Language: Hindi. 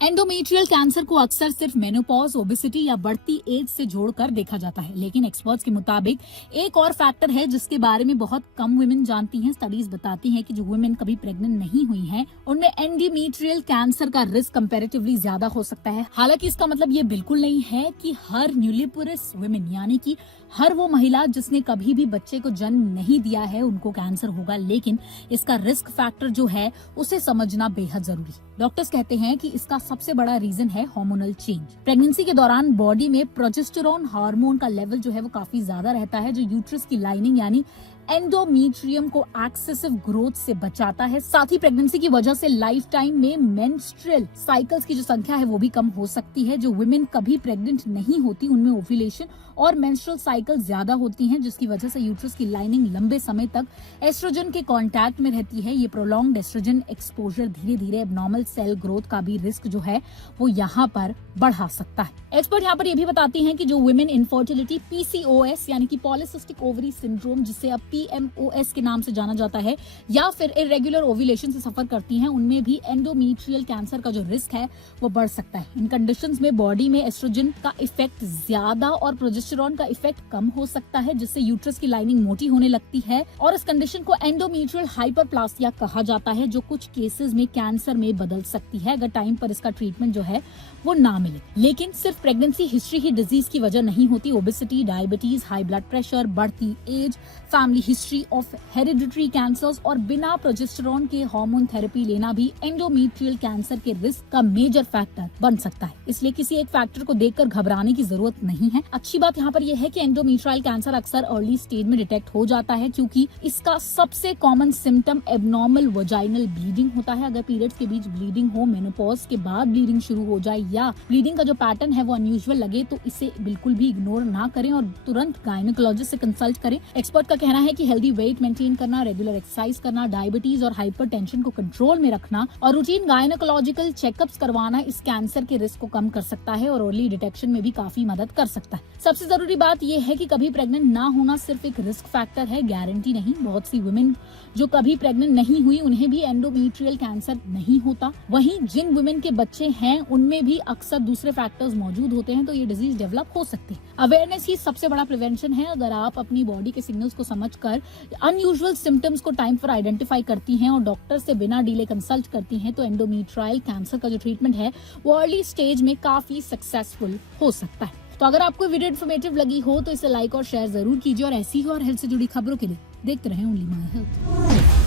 एंडोमेट्रियल कैंसर को अक्सर सिर्फ मेनोपॉज, ओबेसिटी या बढ़ती एज से जोड़कर देखा जाता है, लेकिन एक्सपर्ट्स के मुताबिक एक और फैक्टर है जिसके बारे में बहुत कम वुमेन जानती हैं। स्टडीज बताती हैं कि जो वुमेन कभी प्रेग्नेंट नहीं हुई हैं, उनमें एंडोमेट्रियल कैंसर का रिस्क कंपैरेटिवली ज्यादा हो सकता है। हालांकि इसका मतलब ये बिल्कुल नहीं है कि हर न्यूलिपोरस वुमेन यानी कि हर वो महिला जिसने कभी भी बच्चे को जन्म नहीं दिया है उनको कैंसर होगा, लेकिन इसका रिस्क फैक्टर जो है उसे समझना बेहद जरूरी। डॉक्टर्स कहते हैं कि इसका सबसे बड़ा रीजन है हार्मोनल चेंज। प्रेगनेंसी के दौरान बॉडी में प्रोजेस्टेरोन हार्मोन का लेवल जो है वो काफी ज्यादा रहता है, जो यूट्रस की लाइनिंग यानी एंडोमेट्रियम को एक्सेसिव ग्रोथ से बचाता है। साथ ही प्रेगनेंसी की वजह से लाइफ टाइम में मेंस्ट्रुअल साइकिल्स की जो संख्या है वो भी कम हो सकती है। जो वुमेन कभी प्रेग्नेंट नहीं होती उनमें ओव्यूलेशन और मेंस्ट्रुअल साइकिल ज्यादा होती हैं, जिसकी वजह से यूट्रस की लाइनिंग लंबे समय तक एस्ट्रोजन के कांटेक्ट में रहती है। ये प्रोलॉन्ग्ड एस्ट्रोजन एक्सपोजर धीरे धीरे एबनॉर्मल सेल ग्रोथ का भी रिस्क जो है वो यहाँ पर बढ़ा सकता है। एक्सपर्ट यहाँ पर ये भी बताती हैं कि जो वुमेन इनफर्टिलिटी PCOS यानी कि पॉलीसिस्टिक ओवरी सिंड्रोम, जिसे अब PMOS के नाम से जाना जाता है, या फिर इरेगुलर ओव्यूलेशन से सफर करती हैं, उनमें भी एंडोमेट्रियल कैंसर का जो रिस्क है वो बढ़ सकता है। इन कंडीशंस में बॉडी में एस्ट्रोजन का इफेक्ट ज्यादा और प्रोजेस्टेरोन का इफेक्ट कम हो सकता है, जिससे यूट्रस की लाइनिंग मोटी होने लगती है और इस कंडीशन को एंडोमेट्रियल हाइपरप्लासिया कहा जाता है, जो कुछ केसेस में कैंसर में बदल सकती है अगर टाइम पर इसका ट्रीटमेंट जो है वो ना मिले। लेकिन सिर्फ प्रेगनेंसी हिस्ट्री ही डिजीज की वजह नहीं होती। Obesity, diabetes, high blood pressure, बढ़ती age, family history of hereditary cancers और बिना प्रोजेस्टेरोन के हार्मोन थेरेपी लेना भी एंडोमेट्रियल कैंसर के रिस्क का मेजर फैक्टर बन सकता है। इसलिए किसी एक फैक्टर को देखकर घबराने की जरूरत नहीं है। अच्छी बात यहाँ पर यह है कि एंडोमेट्रियल कैंसर अक्सर अर्ली स्टेज में डिटेक्ट हो जाता है, क्योंकि इसका सबसे common symptom abnormal vaginal bleeding होता है। अगर पीरियड्स के बीच ब्लीडिंग हो, मेनोपॉज के बाद ब्लीडिंग शुरू हो जाए या ब्लीडिंग का जो पैटर्न है वो अनयूजुअल लगे तो इसे बिल्कुल भी इग्नोर ना करें और तुरंत गायनेकोलॉजिस्ट से कंसल्ट करें। एक्सपर्ट का कहना है कि हेल्दी वेट मेंटेन करना, रेगुलर एक्सरसाइज करना, डायबिटीज और हाइपरटेंशन को कंट्रोल में रखना और रूटीन गायनेकोलॉजिकल चेकअप्स करवाना इस कैंसर के रिस्क को कम कर सकता है और अर्ली डिटेक्शन में भी काफी मदद कर सकता है। सबसे जरूरी बात यह है कि कभी प्रेग्नेंट ना होना सिर्फ एक रिस्क फैक्टर है, गारंटी नहीं। बहुत सी वुमेन जो कभी प्रेग्नेंट नहीं हुई उन्हें भी एंडोमेट्रियल कैंसर नहीं होता। वहीं जिन वुमेन के बच्चे हैं उनमें भी अक्सर दूसरे फैक्टर्स मौजूद होते हैं, तो ये डिजीज डेवलप हो सकती है। अवेयरनेस ही सबसे बड़ा प्रिवेंशन है। अगर आप अपनी बॉडी के सिग्नल्स को समझकर अनयूजुअल सिम्टम्स को टाइम पर आइडेंटिफाई करती हैं और डॉक्टर से बिना डिले कंसल्ट करती हैं, तो एंडोमेट्रियल कैंसर का जो ट्रीटमेंट है वो अर्ली स्टेज में काफी सक्सेसफुल हो सकता है। तो अगर आपको वीडियो इन्फॉर्मेटिव लगी हो तो इसे लाइक और शेयर जरूर कीजिए और ऐसी ही और हेल्थ से जुड़ी खबरों के लिए देखते रहें ओनली माय हेल्थ।